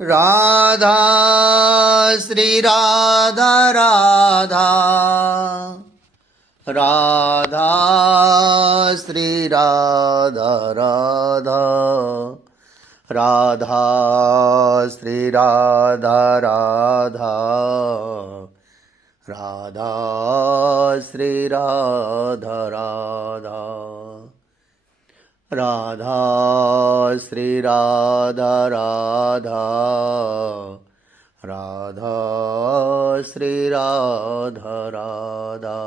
राधा श्री राधा राधा राधा श्री राधा राधा राधा श्री राधा राधा राधा श्री राधा राधा राधा श्री राधा राधा राधा श्री राधा राधा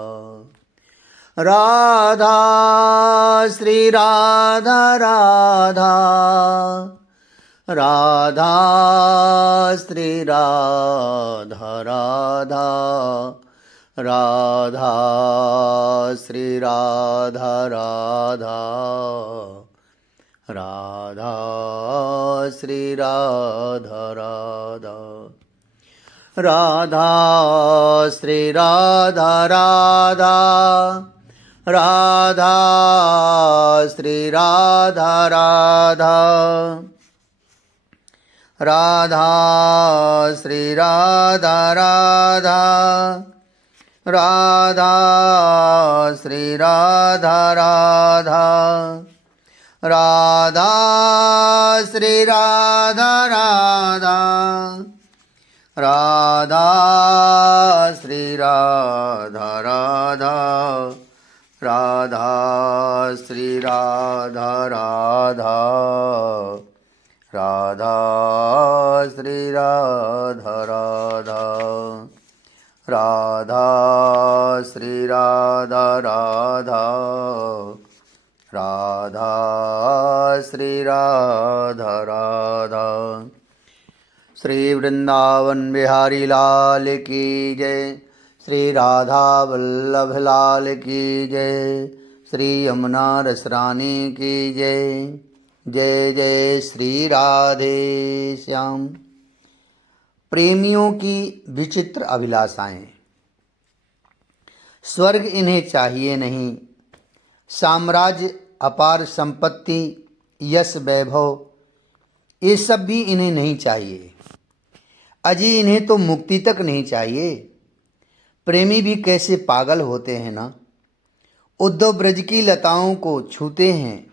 राधा श्री राधा राधा राधा श्री राधा राधा राधा श्री राधा राधा राधा श्री राधा राधा राधा श्री राधा राधा राधा श्री राधा राधा राधा श्री राधा राधा राधा श्री राधा राधा राधा श्री राधा राधा राधा श्री राधा राधा राधा श्री राधा राधा राधा श्री राधा राधा राधा श्री राधा राधा राधा श्री राधा राधा। श्री वृंदावन बिहारी लाल की जय। श्री राधा वल्लभ लाल की जय। श्री यमुना रसरानी की जय। जय जय श्री राधे श्याम। प्रेमियों की विचित्र अभिलाषाएं। स्वर्ग इन्हें चाहिए नहीं, साम्राज्य, अपार संपत्ति, यश, वैभव, ये सब भी इन्हें नहीं चाहिए। अजी इन्हें तो मुक्ति तक नहीं चाहिए। प्रेमी भी कैसे पागल होते हैं ना। उद्धव ब्रज की लताओं को छूते हैं,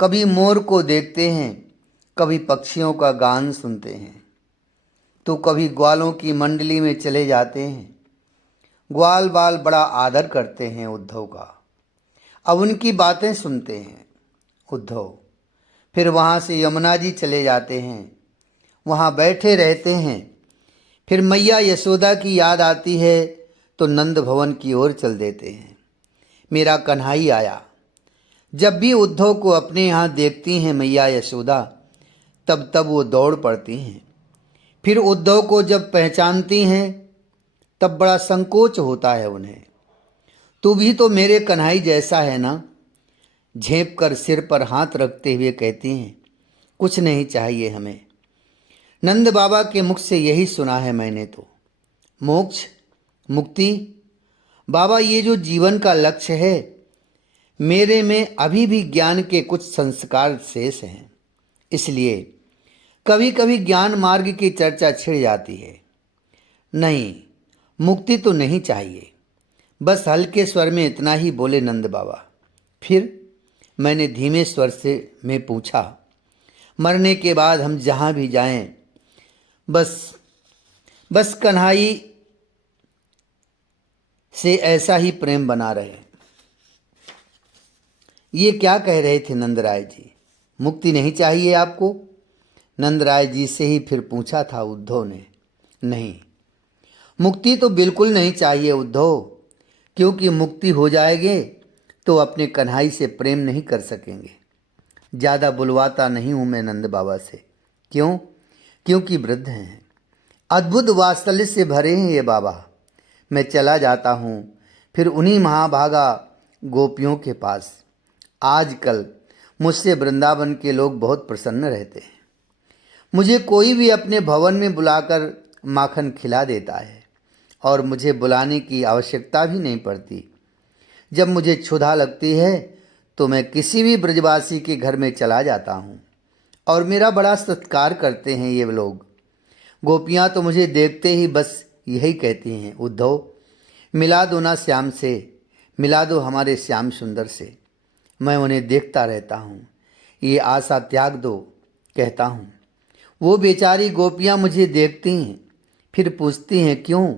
कभी मोर को देखते हैं, कभी पक्षियों का गान सुनते हैं, तो कभी ग्वालों की मंडली में चले जाते हैं। ग्वाल बाल बड़ा आदर करते हैं उद्धव का। अब उनकी बातें सुनते हैं उद्धव। फिर वहाँ से यमुना जी चले जाते हैं, वहाँ बैठे रहते हैं। फिर मैया यशोदा की याद आती है तो नंद भवन की ओर चल देते हैं। मेरा कन्हई आया। जब भी उद्धव को अपने यहाँ देखती हैं मैया यशोदा, तब तब वो दौड़ पड़ती हैं। फिर उद्धव को जब पहचानती हैं तब बड़ा संकोच होता है उन्हें। तू भी तो मेरे कन्हई जैसा है ना। झेप कर सिर पर हाथ रखते हुए कहती हैं, कुछ नहीं चाहिए हमें। नंद बाबा के मुख से यही सुना है मैंने तो। मोक्ष, मुक्ति, बाबा ये जो जीवन का लक्ष्य है, मेरे में अभी भी ज्ञान के कुछ संस्कार शेष हैं। इसलिए कभी कभी ज्ञान मार्ग की चर्चा छिड़ जाती है। नहीं, मुक्ति तो नहीं चाहिए। बस हल्के स्वर में इतना ही बोले नंद बाबा। फिर मैंने धीमे स्वर से में पूछा, मरने के बाद हम जहाँ भी जाएं, बस कन्हई से ऐसा ही प्रेम बना रहे। ये क्या कह रहे थे नंदराय जी? मुक्ति नहीं चाहिए आपको? नंदराय जी से ही फिर पूछा था उद्धव ने। नहीं, मुक्ति तो बिल्कुल नहीं चाहिए उद्धव, क्योंकि मुक्ति हो जाएगी तो अपने कन्हई से प्रेम नहीं कर सकेंगे। ज़्यादा बुलवाता नहीं हूँ मैं नंद बाबा से। क्यों? क्योंकि वृद्ध हैं, अद्भुत वात्सल्य से भरे हैं ये बाबा। मैं चला जाता हूँ फिर उन्हीं महाभागा गोपियों के पास। आजकल मुझसे वृंदावन के लोग बहुत प्रसन्न रहते हैं। मुझे कोई भी अपने भवन में बुलाकर माखन खिला देता है और मुझे बुलाने की आवश्यकता भी नहीं पड़ती। जब मुझे क्षुधा लगती है तो मैं किसी भी ब्रजवासी के घर में चला जाता हूँ और मेरा बड़ा सत्कार करते हैं ये लोग। गोपियाँ तो मुझे देखते ही बस यही कहती हैं, उद्धव मिला दो ना श्याम से, मिला दो हमारे श्याम सुंदर से। मैं उन्हें देखता रहता हूँ, ये आशा त्याग दो कहता हूँ। वो बेचारी गोपियाँ मुझे देखती हैं, फिर पूछती हैं क्यों।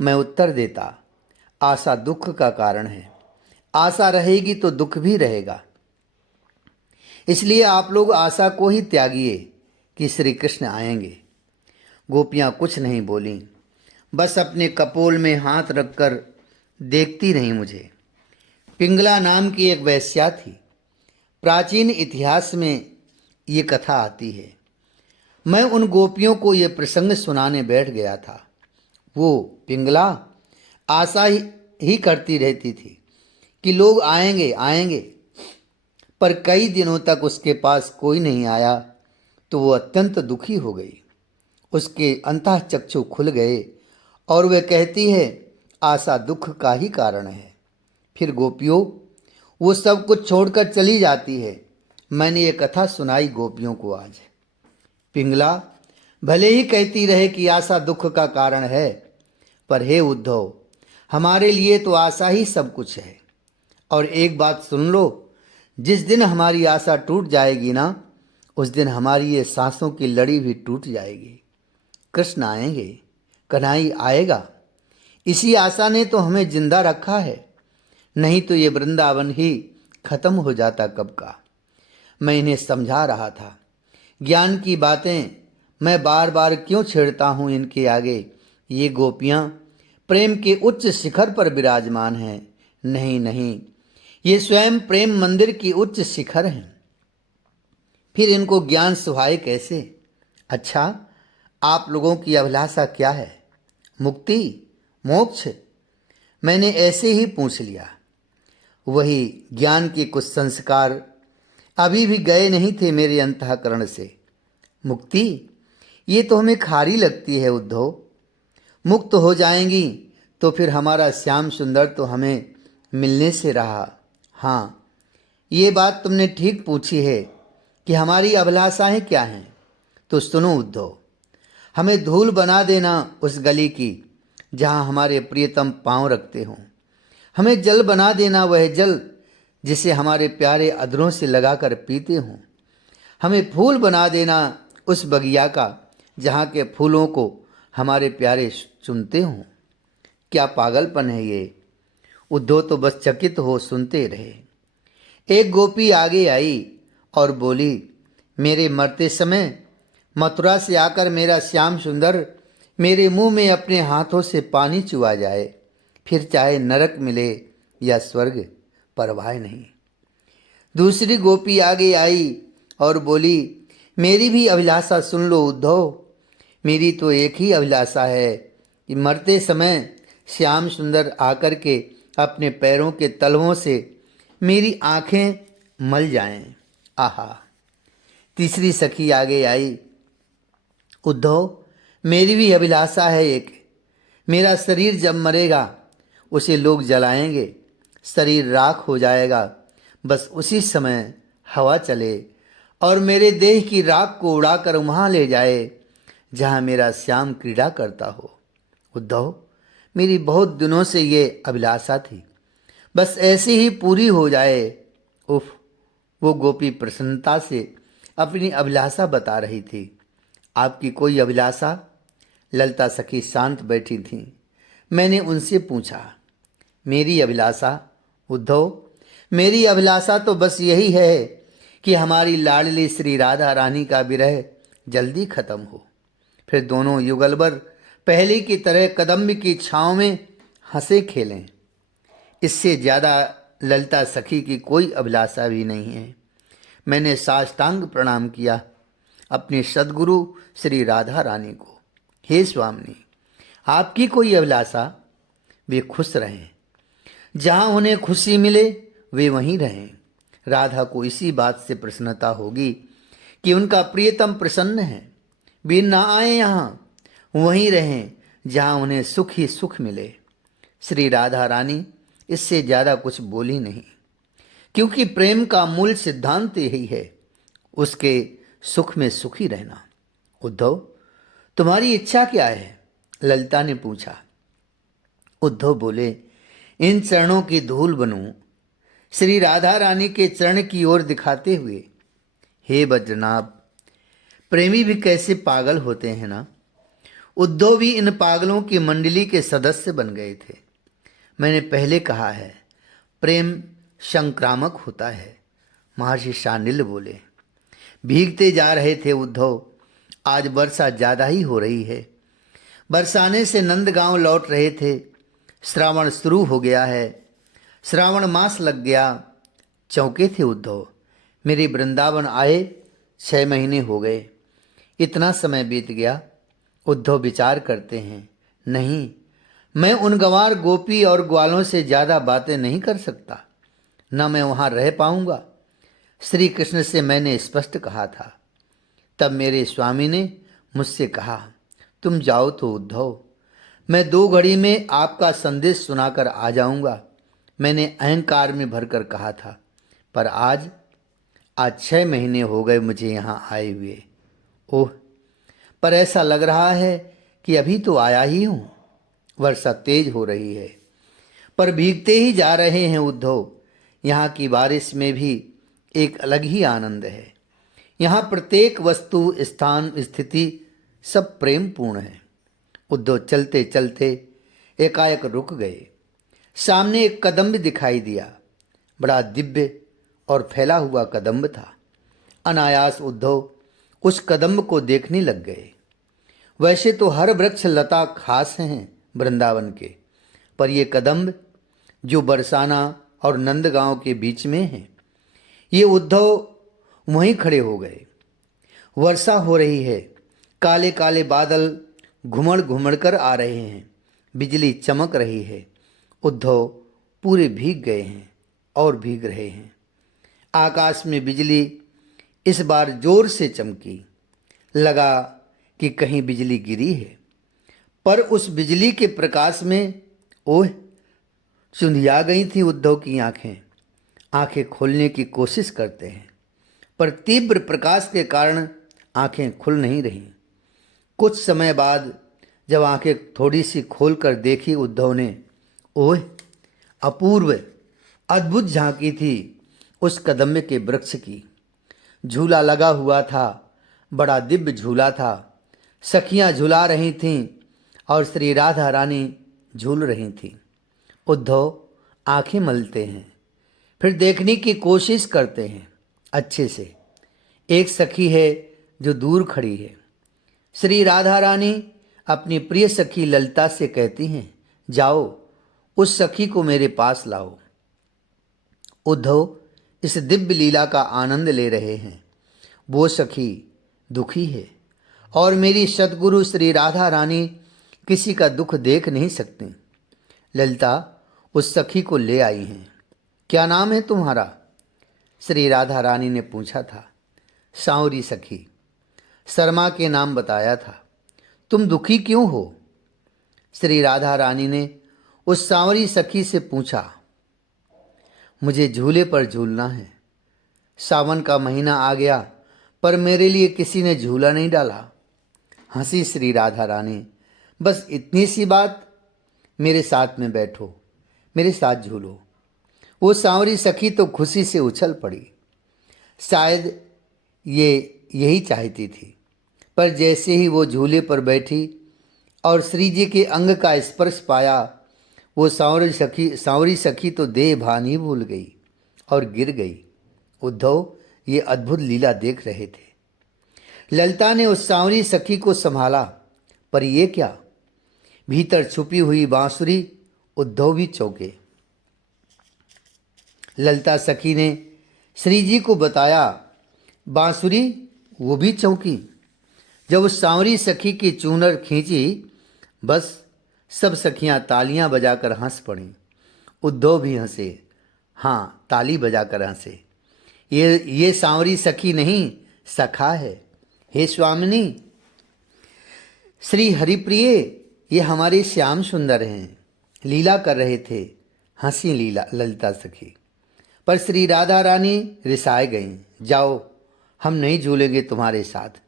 मैं उत्तर देता, आशा दुख का कारण है, आशा रहेगी तो दुख भी रहेगा। इसलिए आप लोग आशा को ही त्यागिए कि श्री कृष्ण आएंगे। गोपियाँ कुछ नहीं बोलीं, बस अपने कपोल में हाथ रखकर देखती रहीं मुझे। पिंगला नाम की एक वेश्या थी। प्राचीन इतिहास में ये कथा आती है। मैं उन गोपियों को ये प्रसंग सुनाने बैठ गया था। वो पिंगला आशा ही करती रहती थी कि लोग आएंगे आएंगे, पर कई दिनों तक उसके पास कोई नहीं आया तो वो अत्यंत दुखी हो गई। उसके अंतःचक्षु खुल गए और वह कहती है, आशा दुख का ही कारण है। फिर गोपियों वो सब कुछ छोड़कर चली जाती है। मैंने ये कथा सुनाई गोपियों को आज। पिंगला भले ही कहती रहे कि आशा दुख का कारण है, पर हे उद्धव, हमारे लिए तो आशा ही सब कुछ है। और एक बात सुन लो, जिस दिन हमारी आशा टूट जाएगी ना, उस दिन हमारी ये सांसों की लड़ी भी टूट जाएगी। कृष्ण आएंगे, कन्हई आएगा, इसी आशा ने तो हमें जिंदा रखा है, नहीं तो ये वृंदावन ही खत्म हो जाता कब का। मैं इन्हें समझा रहा था। ज्ञान की बातें मैं बार बार क्यों छेड़ता हूँ इनके आगे। ये गोपियाँ प्रेम के उच्च शिखर पर विराजमान हैं। नहीं नहीं, ये स्वयं प्रेम मंदिर की उच्च शिखर हैं। फिर इनको ज्ञान सुहाए कैसे। अच्छा, आप लोगों की अभिलाषा क्या है? मुक्ति, मोक्ष? मैंने ऐसे ही पूछ लिया। वही ज्ञान के कुछ संस्कार अभी भी गए नहीं थे मेरे अंतःकरण से। मुक्ति, ये तो हमें खारी लगती है उद्धव। मुक्त हो जाएंगी तो फिर हमारा श्याम सुंदर तो हमें मिलने से रहा। हाँ, ये बात तुमने ठीक पूछी है कि हमारी अभिलाषाएं क्या हैं। तो सुनो उद्धव, हमें धूल बना देना उस गली की जहाँ हमारे प्रियतम पांव रखते हों। हमें जल बना देना वह जल जिसे हमारे प्यारे अधरों से लगाकर पीते हों। हमें फूल बना देना उस बगिया का जहाँ के फूलों को हमारे प्यारे चुनते हों। क्या पागलपन है ये। उद्धव तो बस चकित हो सुनते रहे। एक गोपी आगे आई और बोली, मेरे मरते समय मथुरा से आकर मेरा श्याम सुंदर मेरे मुंह में अपने हाथों से पानी चुआ जाए, फिर चाहे नरक मिले या स्वर्ग, परवाह नहीं। दूसरी गोपी आगे आई और बोली, मेरी भी अभिलाषा सुन लो उद्धव। मेरी तो एक ही अभिलाषा है कि मरते समय श्याम सुंदर आकर के अपने पैरों के तलवों से मेरी आंखें मल जाएं। आहा। तीसरी सखी आगे आई, उद्धव मेरी भी अभिलाषा है एक। मेरा शरीर जब मरेगा उसे लोग जलाएंगे, शरीर राख हो जाएगा, बस उसी समय हवा चले और मेरे देह की राख को उड़ाकर वहाँ ले जाए जहाँ मेरा श्याम क्रीड़ा करता हो। उद्धव मेरी बहुत दिनों से ये अभिलाषा थी, बस ऐसे ही पूरी हो जाए। उफ। वो गोपी प्रसन्नता से अपनी अभिलाषा बता रही थी। आपकी कोई अभिलाषा? ललिता सखी शांत बैठी थीं। मैंने उनसे पूछा, मेरी अभिलाषा? उद्धव मेरी अभिलाषा तो बस यही है कि हमारी लाडली श्री राधा रानी का विरह जल्दी खत्म हो, फिर दोनों युगलबर पहले की तरह कदम्ब की छाँव में हंसे खेलें। इससे ज़्यादा ललिता सखी की कोई अभिलाषा भी नहीं है। मैंने साष्टांग प्रणाम किया अपने सद्गुरु श्री राधा रानी को। हे स्वामिनी, आपकी कोई अभिलाषा? वे खुश रहें, जहाँ उन्हें खुशी मिले वे वहीं रहें। राधा को इसी बात से प्रसन्नता होगी कि उनका प्रियतम प्रसन्न है। वे ना आए यहाँ, वहीं रहें जहाँ उन्हें सुख ही सुख मिले। श्री राधा रानी इससे ज़्यादा कुछ बोली नहीं, क्योंकि प्रेम का मूल सिद्धांत यही है, उसके सुख में सुखी रहना। उद्धव तुम्हारी इच्छा क्या है? ललिता ने पूछा। उद्धव बोले, इन चरणों की धूल बनूं। श्री राधा रानी के चरण की ओर दिखाते हुए, हे बद्रनाभ, प्रेमी भी कैसे पागल होते हैं ना। उद्धव भी इन पागलों की मंडली के सदस्य बन गए थे। मैंने पहले कहा है, प्रेम संक्रामक होता है। महर्षि शांडिल्य बोले। भीगते जा रहे थे उद्धव। आज वर्षा ज़्यादा ही हो रही है। बरसाने से नंदगांव लौट रहे थे। श्रावण शुरू हो गया है। श्रावण मास लग गया। चौंके थे उद्धव। मेरे वृंदावन आए 6 महीने हो गए। इतना समय बीत गया। उद्धव विचार करते हैं, नहीं, मैं उन गंवार गोपी और ग्वालों से ज़्यादा बातें नहीं कर सकता। न मैं वहाँ रह पाऊँगा। श्री कृष्ण से मैंने स्पष्ट कहा था। तब मेरे स्वामी ने मुझसे कहा, तुम जाओ तो उद्धव, मैं 2 घड़ी में आपका संदेश सुनाकर आ जाऊँगा। मैंने अहंकार में भरकर कहा था, पर आज 6 महीने हो गए मुझे यहाँ आए हुए। ओह, पर ऐसा लग रहा है कि अभी तो आया ही हूँ। वर्षा तेज हो रही है, पर भीगते ही जा रहे हैं उद्धव। यहाँ की बारिश में भी एक अलग ही आनंद है। यहाँ प्रत्येक वस्तु, स्थान, स्थिति सब प्रेम पूर्ण है। उद्धव चलते चलते एकाएक रुक गए। सामने एक कदम्ब दिखाई दिया। बड़ा दिव्य और फैला हुआ कदम्ब था। अनायास उद्धव उस कदम्ब को देखने लग गए। वैसे तो हर वृक्ष लता खास हैं वृंदावन के, पर ये कदम्ब जो बरसाना और नंदगांव के बीच में है, ये उद्धव वहीं खड़े हो गए। वर्षा हो रही है। काले काले बादल घुमड़ घुमड़ कर आ रहे हैं। बिजली चमक रही है। उद्धव पूरे भीग गए हैं और भीग रहे हैं। आकाश में बिजली इस बार जोर से चमकी। लगा कि कहीं बिजली गिरी है, पर उस बिजली के प्रकाश में ओह, चुंधिया गई थी उद्धव की आंखें। आंखें खोलने की कोशिश करते हैं, पर तीव्र प्रकाश के कारण आंखें खुल नहीं रहीं। कुछ समय बाद जब आंखें थोड़ी सी खोलकर देखी उद्धव ने, ओह, अपूर्व अद्भुत झांकी थी उस कदम्ब के वृक्ष की। झूला लगा हुआ था। बड़ा दिव्य झूला था। सखियां झुला रही थीं और श्री राधा रानी झूल रही थीं। उद्धव आंखें मलते हैं, फिर देखने की कोशिश करते हैं अच्छे से। एक सखी है जो दूर खड़ी है। श्री राधा रानी अपनी प्रिय सखी ललिता से कहती हैं, जाओ उस सखी को मेरे पास लाओ। उद्धव इस दिव्य लीला का आनंद ले रहे हैं। वो सखी दुखी है और मेरी सद्गुरु श्री राधा रानी किसी का दुख देख नहीं सकती। ललिता उस सखी को ले आई हैं। क्या नाम है तुम्हारा? श्री राधा रानी ने पूछा था। सांवरी सखी। शर्मा के नाम बताया था। तुम दुखी क्यों हो? श्री राधा रानी ने उस सांवरी सखी से पूछा। मुझे झूले पर झूलना है। सावन का महीना आ गया, पर मेरे लिए किसी ने झूला नहीं डाला। हंसी श्री राधा रानी। बस इतनी सी बात, मेरे साथ में बैठो, मेरे साथ झूलो। वो सांवरी सखी तो खुशी से उछल पड़ी। शायद ये यही चाहती थी, पर जैसे ही वो झूले पर बैठी और श्री जी के अंग का स्पर्श पाया, वो सांवरी सखी तो देह भान ही भूल गई और गिर गई। उद्धव ये अद्भुत लीला देख रहे थे। ललिता ने उस सांवरी सखी को संभाला, पर ये क्या, भीतर छुपी हुई बांसुरी। उद्धव भी चौंके। ललिता सखी ने श्री जी को बताया। बांसुरी वो भी चौंकी। जब उस सांवरी सखी की चूनर खींची, बस सब सखियां तालियां बजाकर हंस पड़ीं। उद्धव भी हंसे। हाँ, ताली बजाकर हंसे। ये सांवरी सखी नहीं, सखा है। हे स्वामिनी, श्री हरिप्रिय, ये हमारे श्याम सुंदर हैं, लीला कर रहे थे। हंसी ललिता सखी। पर श्री राधा रानी रिसाए गईं। जाओ, हम नहीं झूलेंगे तुम्हारे साथ।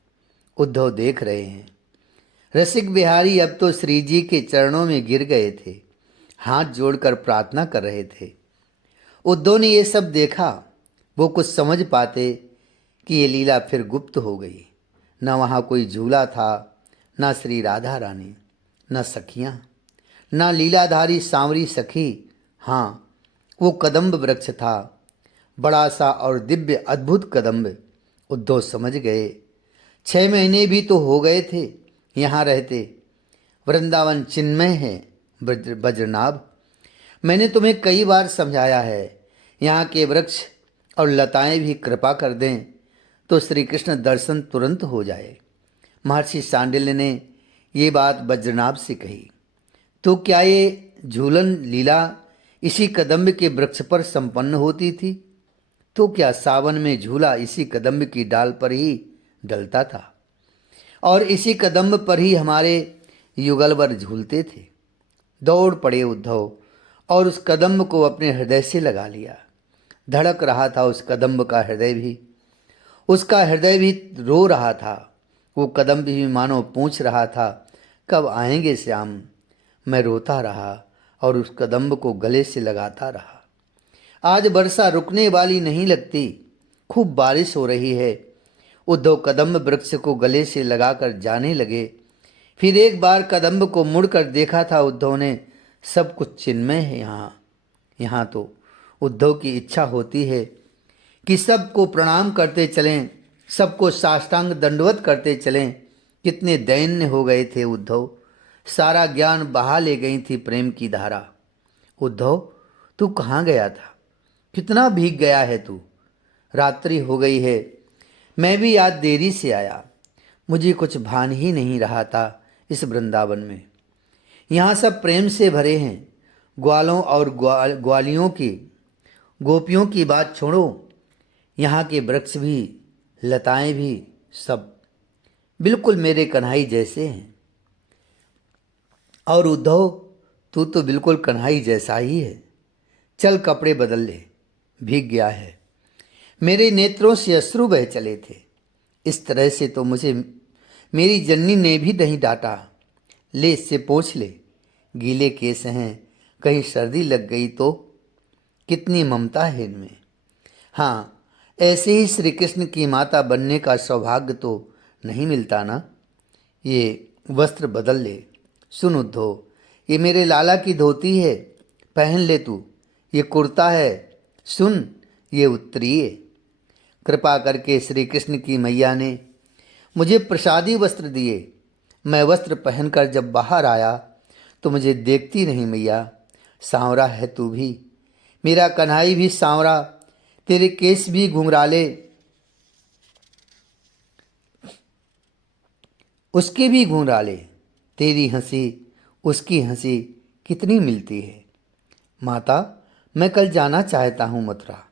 उद्धव देख रहे हैं। रसिक बिहारी अब तो श्री जी के चरणों में गिर गए थे, हाथ जोड़कर प्रार्थना कर रहे थे। उद्धव ने ये सब देखा। वो कुछ समझ पाते कि ये लीला फिर गुप्त हो गई। न वहाँ कोई झूला था, न श्री राधा रानी, न सखियाँ, न लीलाधारी सांवरी सखी। हाँ, वो कदम्ब वृक्ष था, बड़ा सा और दिव्य अद्भुत कदम्ब। उद्धव समझ गए। 6 महीने भी तो हो गए थे यहाँ रहते। वृंदावन चिन्मय है वज्रनाभ। मैंने तुम्हें कई बार समझाया है, यहाँ के वृक्ष और लताएं भी कृपा कर दें तो श्री कृष्ण दर्शन तुरंत हो जाए। महर्षि सांडिल्य ने ये बात वज्रनाभ से कही। तो क्या ये झूलन लीला इसी कदम्ब के वृक्ष पर संपन्न होती थी? तो क्या सावन में झूला इसी कदम्ब की डाल पर ही डलता था और इसी कदम्ब पर ही हमारे युगलवर झूलते थे? दौड़ पड़े उद्धव और उस कदम्ब को अपने हृदय से लगा लिया। धड़क रहा था उस कदम्ब का हृदय भी, उसका हृदय भी रो रहा था। वो कदम्ब भी मानो पूछ रहा था, कब आएंगे श्याम? मैं रोता रहा और उस कदम्ब को गले से लगाता रहा। आज वर्षा रुकने वाली नहीं लगती, खूब बारिश हो रही है। उद्धव कदम्ब वृक्ष को गले से लगाकर जाने लगे। फिर एक बार कदम्ब को मुड़कर देखा था उद्धव ने। सब कुछ चिन्मय है यहाँ तो उद्धव की इच्छा होती है कि सबको प्रणाम करते चलें, सबको साष्टांग दंडवत करते चलें। कितने दैन्य हो गए थे उद्धव, सारा ज्ञान बहा ले गई थी प्रेम की धारा। उद्धव, तू कहाँ गया था? कितना भीग गया है तू? रात्रि हो गई है, मैं भी आज देरी से आया। मुझे कुछ भान ही नहीं रहा था इस वृंदावन में। यहाँ सब प्रेम से भरे हैं। ग्वालों और ग्वालियों की, गोपियों की बात छोड़ो, यहाँ के वृक्ष भी, लताएं भी, सब बिल्कुल मेरे कन्हई जैसे हैं। और उद्धव, तू तो बिल्कुल कन्हई जैसा ही है। चल कपड़े बदल ले, भीग गया है। मेरे नेत्रों से अश्रु बह चले थे। इस तरह से तो मुझे मेरी जननी ने भी नहीं डांटा। ले इससे पोंछ ले, गीले केस हैं, कहीं सर्दी लग गई तो। कितनी ममता है इनमें। हाँ, ऐसे ही श्री कृष्ण की माता बनने का सौभाग्य तो नहीं मिलता ना। ये वस्त्र बदल ले। सुन उद्धव, ये मेरे लाला की धोती है, पहन ले तू। ये कुर्ता है, सुन, ये उत्तरी है। कृपा करके श्री कृष्ण की मैया ने मुझे प्रसादी वस्त्र दिए। मैं वस्त्र पहनकर जब बाहर आया तो मुझे देखती नहीं मैया। सांवरा है तू भी, मेरा कन्हई भी सांवरा, तेरे केस भी घुंघराले, उसके भी घुंघराले। तेरी हंसी उसकी हंसी कितनी मिलती है। माता, मैं कल जाना चाहता हूँ मथुरा,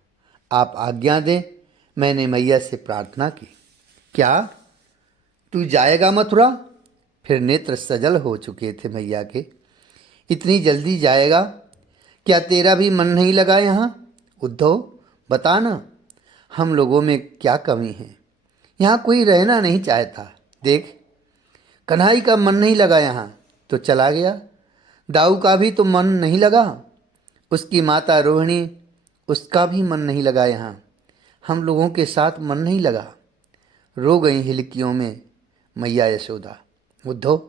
आप आज्ञा दें। मैंने मैया से प्रार्थना की। क्या तू जाएगा मथुरा? फिर नेत्र सजल हो चुके थे मैया के। इतनी जल्दी जाएगा? क्या तेरा भी मन नहीं लगा यहाँ? उद्धव, बता ना, हम लोगों में क्या कमी है? यहाँ कोई रहना नहीं चाहता। देख, कन्हई का मन नहीं लगा यहाँ तो चला गया। दाऊ का भी तो मन नहीं लगा, उसकी माता रोहिणी, उसका भी मन नहीं लगा यहाँ। हम लोगों के साथ मन नहीं लगा। रो गई हिलकियों में मैया यशोदा। उद्धव,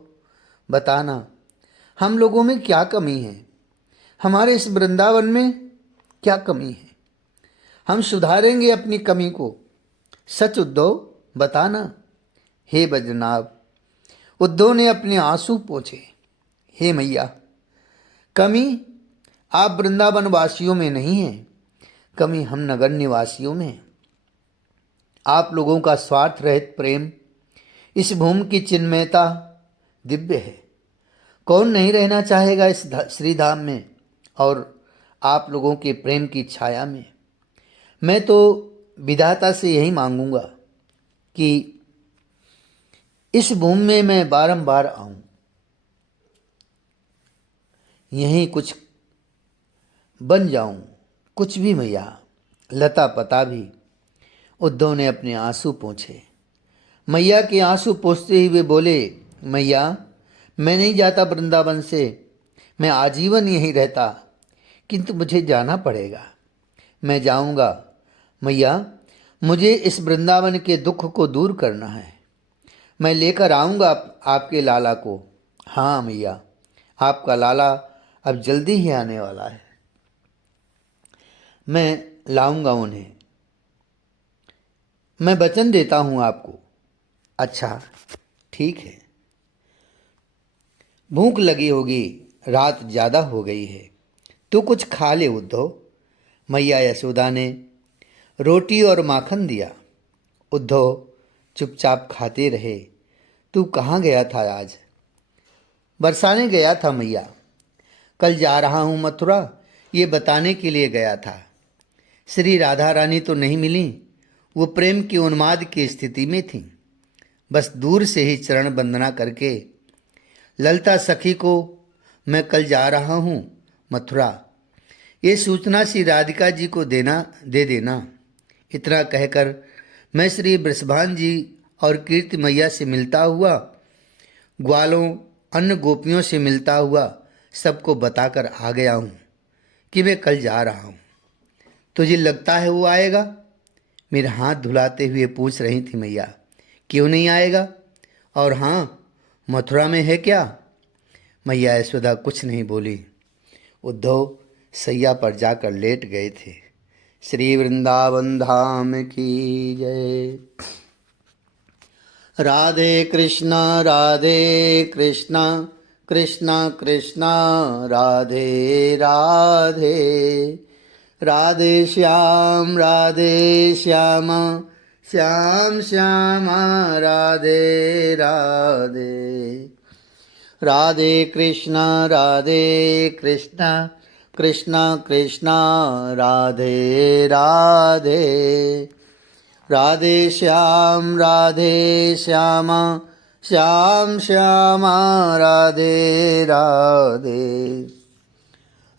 बताना, हम लोगों में क्या कमी है? हमारे इस वृंदावन में क्या कमी है? हम सुधारेंगे अपनी कमी को। सच उद्धव, बताना। हे बद्रनाभ, उद्धव ने अपने आंसू पोंछे। हे मैया, कमी आप वृंदावन वासियों में नहीं है, कमी हम नगर निवासियों में। आप लोगों का स्वार्थ रहित प्रेम, इस भूमि की चिन्मयता दिव्य है। कौन नहीं रहना चाहेगा इस श्रीधाम में और आप लोगों के प्रेम की छाया में। मैं तो विधाता से यही मांगूंगा कि इस भूमि में मैं बारंबार आऊं, यहीं कुछ बन जाऊं, कुछ भी मैया, लता पता भी। उद्धव ने अपने आंसू पोंछे। मैया के आंसू पोंछते ही वे बोले, मैया, मैं नहीं जाता वृंदावन से, मैं आजीवन यहीं रहता, किंतु मुझे जाना पड़ेगा। मैं जाऊंगा मैया, मुझे इस वृंदावन के दुख को दूर करना है। मैं लेकर आऊंगा आपके लाला को। हाँ मैया, आपका लाला अब जल्दी ही आने वाला है, मैं लाऊंगा उन्हें, मैं वचन देता हूँ आपको। अच्छा ठीक है। भूख लगी होगी, रात ज़्यादा हो गई है, तू कुछ खा ले उद्धव। मैया यशोदा ने रोटी और माखन दिया। उद्धव चुपचाप खाते रहे। तू कहाँ गया था आज? बरसाने गया था मैया। कल जा रहा हूँ मथुरा, ये बताने के लिए गया था। श्री राधा रानी तो नहीं मिली, वो प्रेम की उन्माद की स्थिति में थी। बस दूर से ही चरण वंदना करके ललता सखी को मैं कल जा रहा हूँ मथुरा, ये सूचना श्री राधिका जी को दे देना। इतना कहकर मैं श्री वृषभान जी और कीर्ति मैया से मिलता हुआ, ग्वालों अन्य गोपियों से मिलता हुआ सबको बताकर आ गया हूँ कि मैं कल जा रहा हूँ। तुझे लगता है वो आएगा? मेरे हाथ धुलाते हुए पूछ रही थी मैया। क्यों नहीं आएगा? और हाँ, मथुरा में है क्या? मैया यशोदा कुछ नहीं बोली। उद्धव सैया पर जाकर लेट गए थे। श्री वृंदावन धाम की जय। राधे कृष्ण कृष्ण कृष्ण राधे राधे, राधे श्याम श्याम श्याम राधे राधे। राधे कृष्ण कृष्ण कृष्ण राधे राधे, राधे श्याम श्याम श्याम राधे राधे।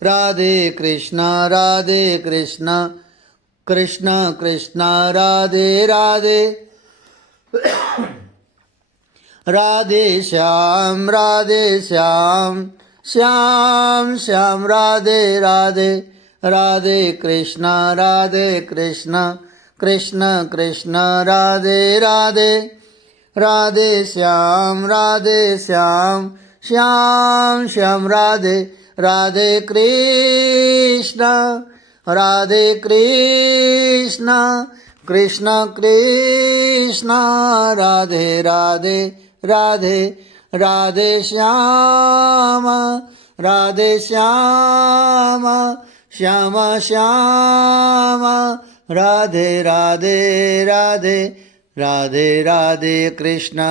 राधे कृष्ण कृष्ण कृष्ण राधे राधे, राधे श्याम श्याम श्याम राधे राधे। राधे कृष्ण कृष्ण कृष्ण राधे राधे, राधे श्याम श्याम श्याम राधे। राधे कृष्ण कृष्ण कृष्ण राधे राधे राधे, राधे श्याम श्याम श्याम राधे राधे राधे। राधे राधे कृष्ण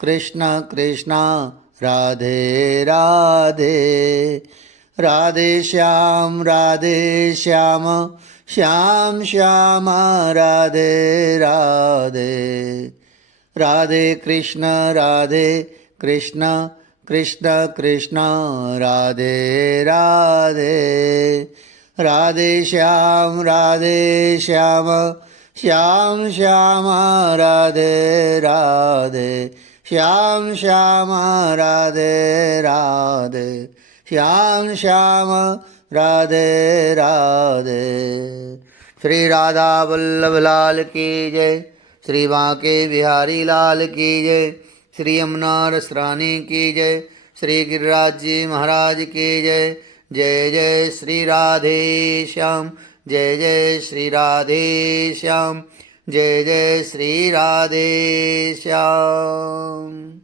कृष्ण कृष्ण राधे राधे। राधे श्याम श्याम श्याम राधे राधे। राधे कृष्ण कृष्ण कृष्ण राधे राधे। राधे श्याम श्याम श्याम राधे राधे। श्याम श्याम राधे राधे, श्याम श्याम राधे राधे। श्री राधा वल्लभ लाल की जय, श्री बांके बिहारी लाल की जय, श्री यमुना रस रानी की जय, श्री गिरिराज जी महाराज की जय। जय जय श्री राधे श्याम, जय जय श्री राधे श्याम, जय जय श्री राधे श्याम।